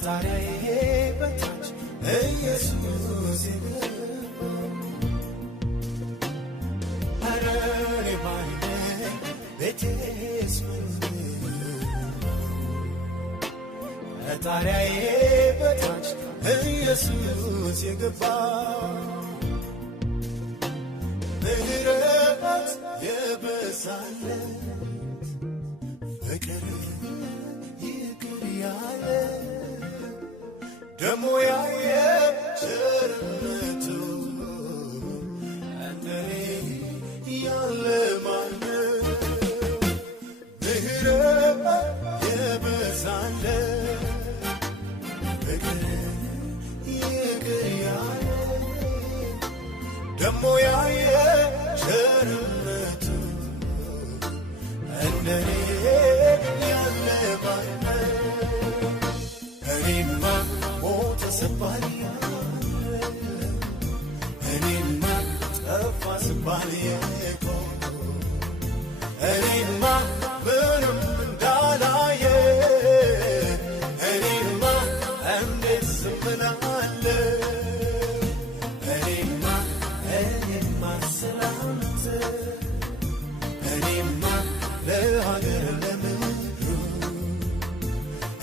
ከጣሪያዬ በታች ኢየሱስ አረኔ ማን ቤቴስ ከጣሪያዬ በታች ኢየሱስ የገባ ምህረት የበዛለት ፍቅር ይቅር ያለ ደሞ ያየ ቸርነቱ እንደኔ ያለ ማነው? ምህረት የበዛለት ፍቅር ይቅር ያለ ደሞ ያየ ቸርነቱ እንደኔ ያለ ማነው? እኔማ ሞተ ስባል እኔማ ጠፋ ስባል እኔማ ምንም እንዳላየ እኔማ እንዴት ዝም እላለሁ? እኔማ ስላንተ እኔማ ለሀገር ለምድሩ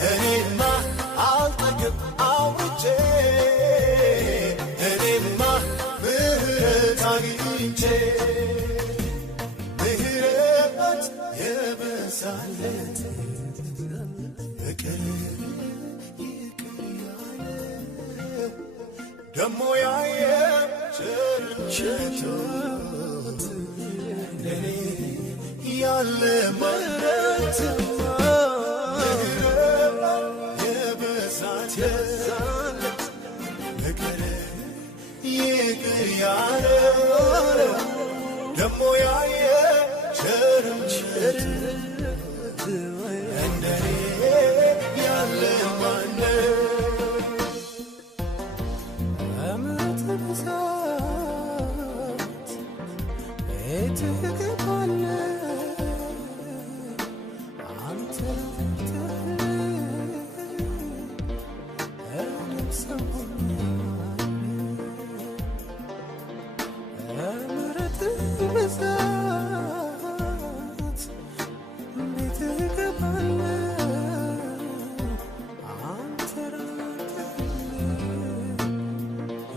እኔማ አልጠግብ አውርቼ እኔማ ምህረት አግኝቼ ምህረት የበዛለት ፍቅር ይቅር ያለ ደሞ ያየ ቸርነቱ ለኔ ያለ ማለት የበዛለት ፍቅር ይቅር ያለ ደሞ ያየ ቸርነቱ እንደኔ ያለ ማነው? እምነት ብዛት ትገባለህ አንተ እኔም ሰው እምነት ብዛት ትገባለህ አንተ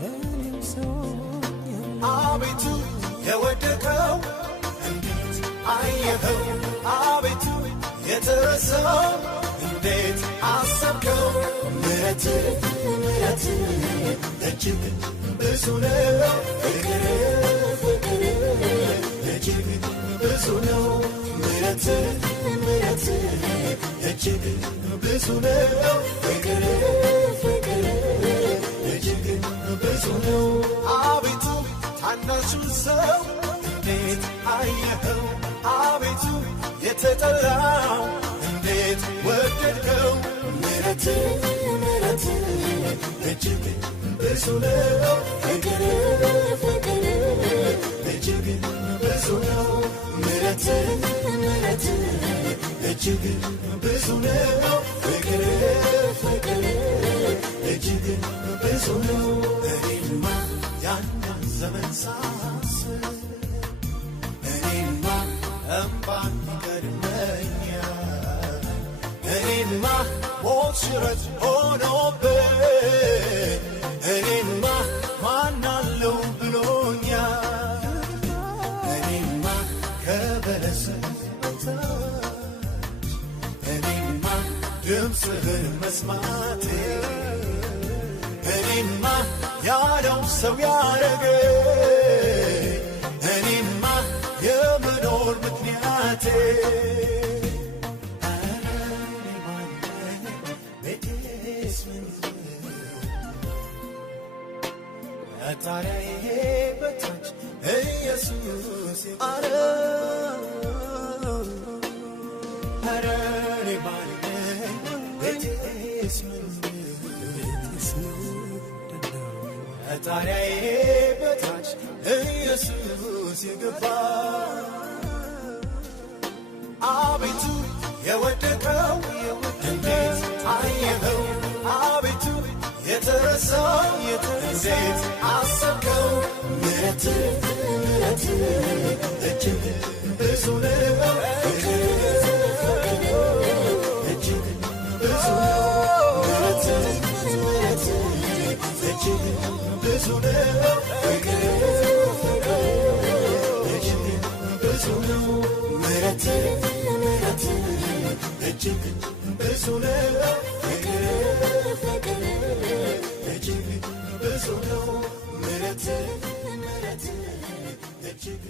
እኔም ሰው አቤቱ የወደቀው እንዴት አየኸው? አቤቱ የተረሳው እንዴት አሰብከው? ምሕረት እጅግ ብዙ ነው፣ ፍቅር እጅግ ብዙ ነው። ምሕረት እጅግ ብዙ ነው፣ ፍቅር እጅግ ብዙ ነው። አቤቱ ታናሹን ሰው እንዴት አየኸው? አቤቱ የተጠላው እንዴት ወደድከው? ምሕረት እጅግ ብዙ ነው፣ ፍቅር እጅግ ብዙ ነው። ምሕረት እጅግ ብዙ ነው፣ ፍቅር እጅግ ብዙ ነው። እኔማ ያንን ዘመን ሳስብ እኔማ እምባን ይቀድመኛል። እኔማ ሞት ሽረት ሆኖብኝ እኔማ ማናለው ብሎኛል። እኔማ ከበለስ በታች እኔማ ድምፅህን መስማቴ እኔማ ያለው ሰው ያረገኝ እኔማ የመኖር ምክንያቴ ከጣሪያዬ በታች ኢየሱስ አረኔ ማን ቤቴስ ከጣሪያዬ በታች ኢየሱስ የገባ አቤቱ የወደቀው እንዴት አየኸው? እጅግ ብዙ ነው እጅግ ብዙ ብዙ ነው ብዙ ነው ምሕረት እጅግ ብዙ ነው እጅግ ብዙ ነው ምሕረት እጅግ